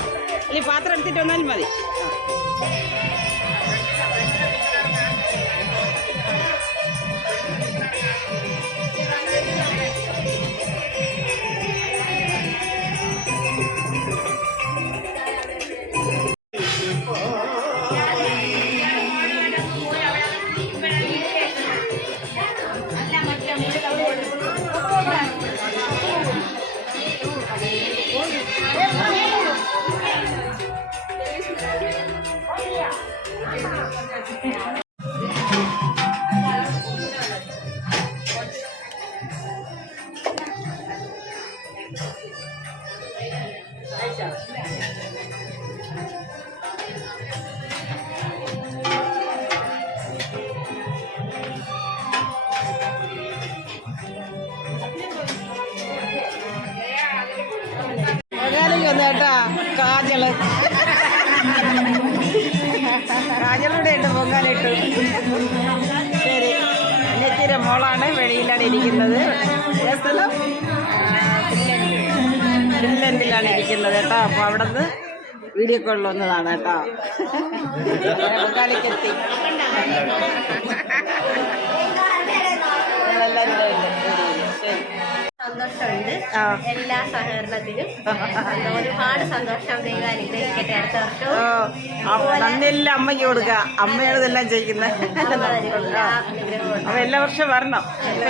അല്ലെങ്കിൽ പാത്രം എടുത്തിട്ട് വന്നാലും മതി. കേട്ടാ കാജലൂടെ ഉണ്ട് പൊങ്കാലിട്ടു. ശരി, നെറ്റിയുടെ മോളാണ്, വെളിയിലാണ് ഇരിക്കുന്നത്. സ്ഥലം ഫിൻലൻഡിലാണ് ഇരിക്കുന്നത് കേട്ടോ. അപ്പോൾ അവിടെ നിന്ന് വീഡിയോ കോളിൽ വന്നതാണ് കേട്ടോ. പൊങ്കാലിക്കെത്തി സന്തോഷമുണ്ട്. എല്ലാ സഹകരണത്തിലും ഒരുപാട് സന്തോഷം. ദൈവം അനുഗ്രഹിക്കട്ടെ. അടുത്ത വർഷവും നന്ദിയില്ല അമ്മയ്ക്ക് കൊടുക്കുക. അമ്മയാണ് ഇതെല്ലാം ചെയ്യുന്നത്. അപ്പൊ എല്ലാ വർഷവും വരണം.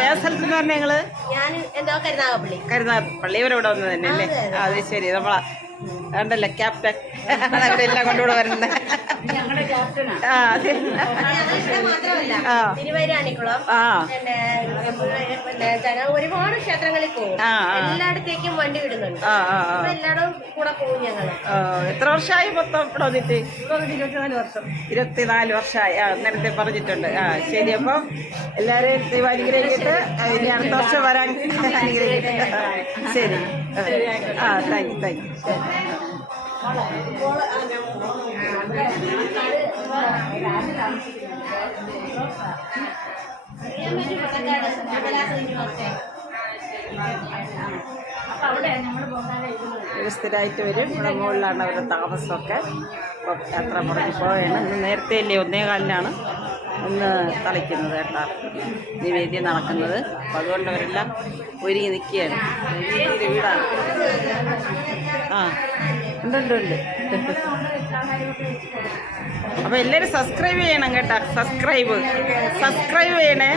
ഏത് സ്ഥലത്തെന്ന് പറഞ്ഞ ഞങ്ങള് ഞാൻ എന്തോ കരുനാഗപ്പള്ളി ഇവരിവിടെ വന്നത് തന്നെ അല്ലേ? അത് ശരി. നമ്മളാ കണ്ടല്ലേ ക്യാപ്റ്റൻ ഇവിടെ എല്ലാം കൊണ്ടുകൂടെ വരുന്നത്. ഒരുപാട് ക്ഷേത്രങ്ങളിൽ പോകും. എല്ലായിടത്തേക്കും വണ്ടി വിടുന്നുണ്ട്. എല്ലായിടും കൂടെ പോകും ഞങ്ങള്. എത്ര വർഷമായി മൊത്തം ഇവിടെ വന്നിട്ട്? 24 വർഷമായി. നേരത്തെ പറഞ്ഞിട്ടുണ്ട്. ശരി. അപ്പം എല്ലാവരെയും ദൈവം അനുഗ്രഹിച്ചിട്ട് ഇനി അടുത്ത വർഷം വരാൻ അനുഗ്രഹിക്കട്ടെ. ശരി. Thank you. അപ്പൊ അവിടെ നമ്മള് പോകാൻ ഒരു സ്ഥിരമായിട്ട് വരും. ഇവിടെ മുകളിലാണ് അവരുടെ താമസമൊക്കെ. അപ്പം യാത്ര മുടങ്ങി പോവുകയാണ്. ഇന്ന് നേരത്തെ അല്ലേ 1:15 ഇന്ന് തളിക്കുന്നത് കേട്ടോ, നിവേദ്യം നടക്കുന്നത്. അപ്പം അതുകൊണ്ട് അവരെല്ലാം ഒരുങ്ങി നിൽക്കുകയാണ്. വലിയൊരു വീടാണ്. ആ ഉണ്ട്. അപ്പം എല്ലാവരും സബ്സ്ക്രൈബ് ചെയ്യണം കേട്ടോ. സബ്സ്ക്രൈബ് ചെയ്യണേ.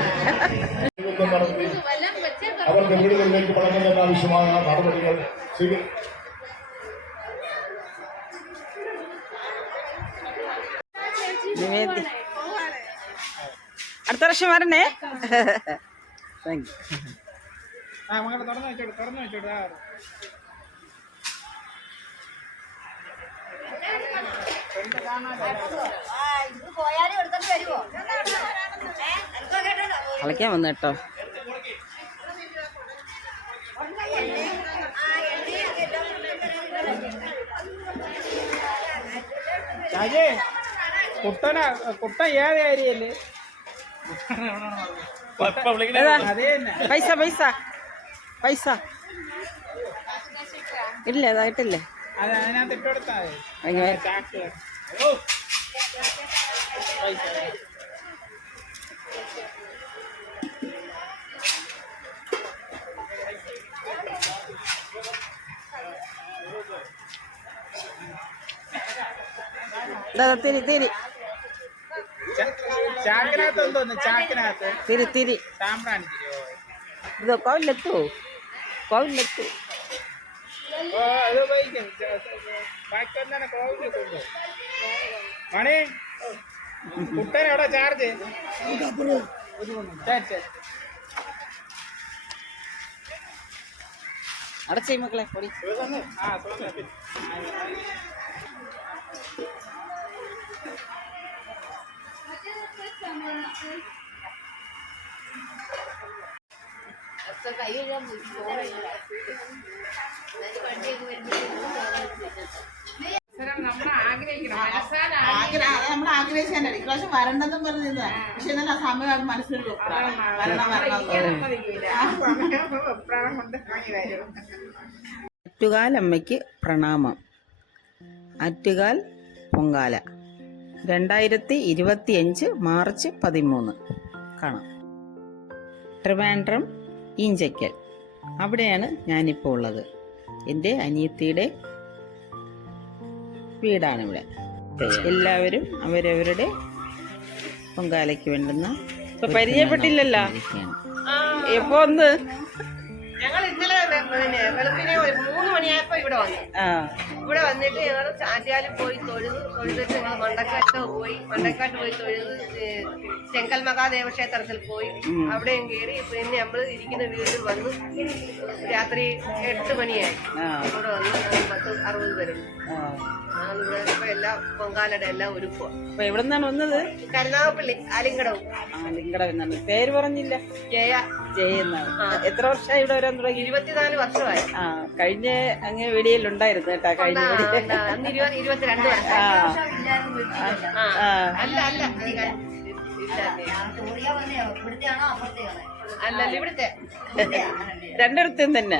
അവർക്ക് വീടുകളിലേക്ക് മടങ്ങുന്നതിന് ആവശ്യമായ നടപടികൾ സ്വീകരിക്കും. നിവേദ്യം അടുത്ത വർഷം വരണേ. Thank you. തുറന്നു വെച്ചോട്ട് കളിക്കാൻ വന്നു കേട്ടോ. രാജേ കുട്ടൻ ഏത് ഏരിയല്ലേ? അതേ തന്നെ. പൈസ ഇല്ല, അതായിട്ടില്ലേ? അത് അതിനകത്ത് ഇട്ടെടുത്താൽ ചാക്ക്. തിരി ചാക്കിനകത്ത് എന്തോന്ന്? ചാക്കിനകത്ത് തിരി സാമ്പ്രാണി. ഇത് കോവിലെത്തൂ. അത് ഉപയോഗിക്കും. ബാക്കി എന്താണ് കോവില് കൊണ്ടു മണി കുട്ടൻ എവിടെ ചാർജ്? അടച്ചേ മക്കളെ പൊടി. ആ നമ്മൾ ആഗ്രഹിക്കണം. നമ്മൾ ആഗ്രഹിച്ചാൽ ഇപ്രാവശ്യം വരണ്ടെന്നും പറഞ്ഞിരുന്ന, പക്ഷെ എന്നാൽ ആ സമയം മനസ്സിൽ ആറ്റുകാലമ്മയ്ക്ക് പ്രണാമം. ആറ്റുകാൽ പൊങ്കാല 2025 മാർച്ച് 13 കാണാം. ട്രിവാൻഡ്രം ഈഞ്ചയ്ക്കൽ, അവിടെയാണ് ഞാനിപ്പോൾ ഉള്ളത്. എൻ്റെ അനിയത്തിയുടെ വീടാണിവിടെ. എല്ലാവരും അവരവരുടെ പൊങ്കാലയ്ക്ക് വേണ്ടുന്ന. ഇപ്പൊ പരിചയപ്പെട്ടില്ലല്ലോ. എപ്പോ ഒന്ന് ഞങ്ങൾ ഇന്നലെ വെളുപ്പിനെ 3 മണിയായപ്പോ ഇവിടെ വന്നു. ഇവിടെ വന്നിട്ട് ഞങ്ങൾ ചാറ്റിയാലും പോയി തൊഴുതിട്ട് ഞങ്ങൾ മണ്ടക്കാട്ട് പോയി തൊഴുത് ചെങ്കൽ മഹാദേവ ക്ഷേത്രത്തിൽ പോയി അവിടെയും കയറി. പിന്നെ നമ്മൾ ഇരിക്കുന്ന വീട്ടിൽ വന്ന് രാത്രി 8 മണിയായി. ഇവിടെ വന്ന് 60 പേരുണ്ട്. ഇവിടെ എല്ലാം പൊങ്കാലയുടെ എല്ലാം ഒരുക്കുക. അപ്പൊ എവിടെ നിന്നാണ് വന്നത്? കരുനാഗപ്പള്ളി ആലിങ്കടവും. ആലിങ്കടവ്. പേര് പറഞ്ഞില്ല. ജയ എന്നാണ്. എത്ര വർഷമായി ഇവിടെ വരാൻ തുടങ്ങി? 24 വർഷമായി. കഴിഞ്ഞ അങ്ങ് വീഡിയോയിലുണ്ടായിരുന്നു കേട്ടാ. കഴിഞ്ഞ 22 വർഷം. അല്ല ഇവിടുത്തെ രണ്ടിടത്തും തന്നെ.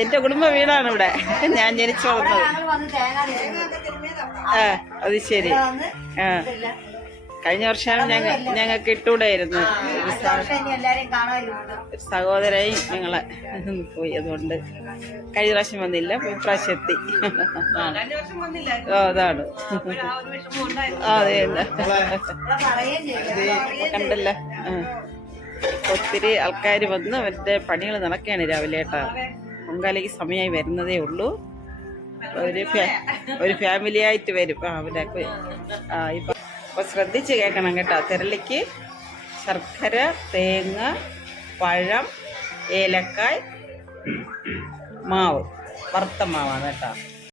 എന്റെ കുടുംബ വീടാണ് ഇവിടെ. ഞാൻ ജനിച്ചു വളർന്നത്. അത് ശരി. കഴിഞ്ഞ വർഷം ഞങ്ങൾക്ക് ഇട്ടൂടായിരുന്നു. സഹോദരയും ഞങ്ങളെ പോയി. അതുകൊണ്ട് കഴിഞ്ഞ പ്രാവശ്യം വന്നില്ല. ഇപ്രാവശ്യം എത്തി. അതാണ്. അതെ കണ്ടല്ലോ. ഒത്തിരി ആൾക്കാർ വന്ന് അവരുടെ പണികൾ നടക്കുകയാണ് രാവിലെ കേട്ടാ. പൊങ്കാലയ്ക്ക് സമയമായി വരുന്നതേ ഉള്ളൂ. ഒരു ഫാമിലി ആയിട്ട് വരും. അവരൊക്കെ ഇപ്പൊ ശ്രദ്ധിച്ച് കേൾക്കണം കേട്ടോ. തിരളിക്ക് ശർക്കര, തേങ്ങ, പഴം, ഏലക്കായ്, മാവ്, വറുത്ത മാവാണ് കേട്ടോ.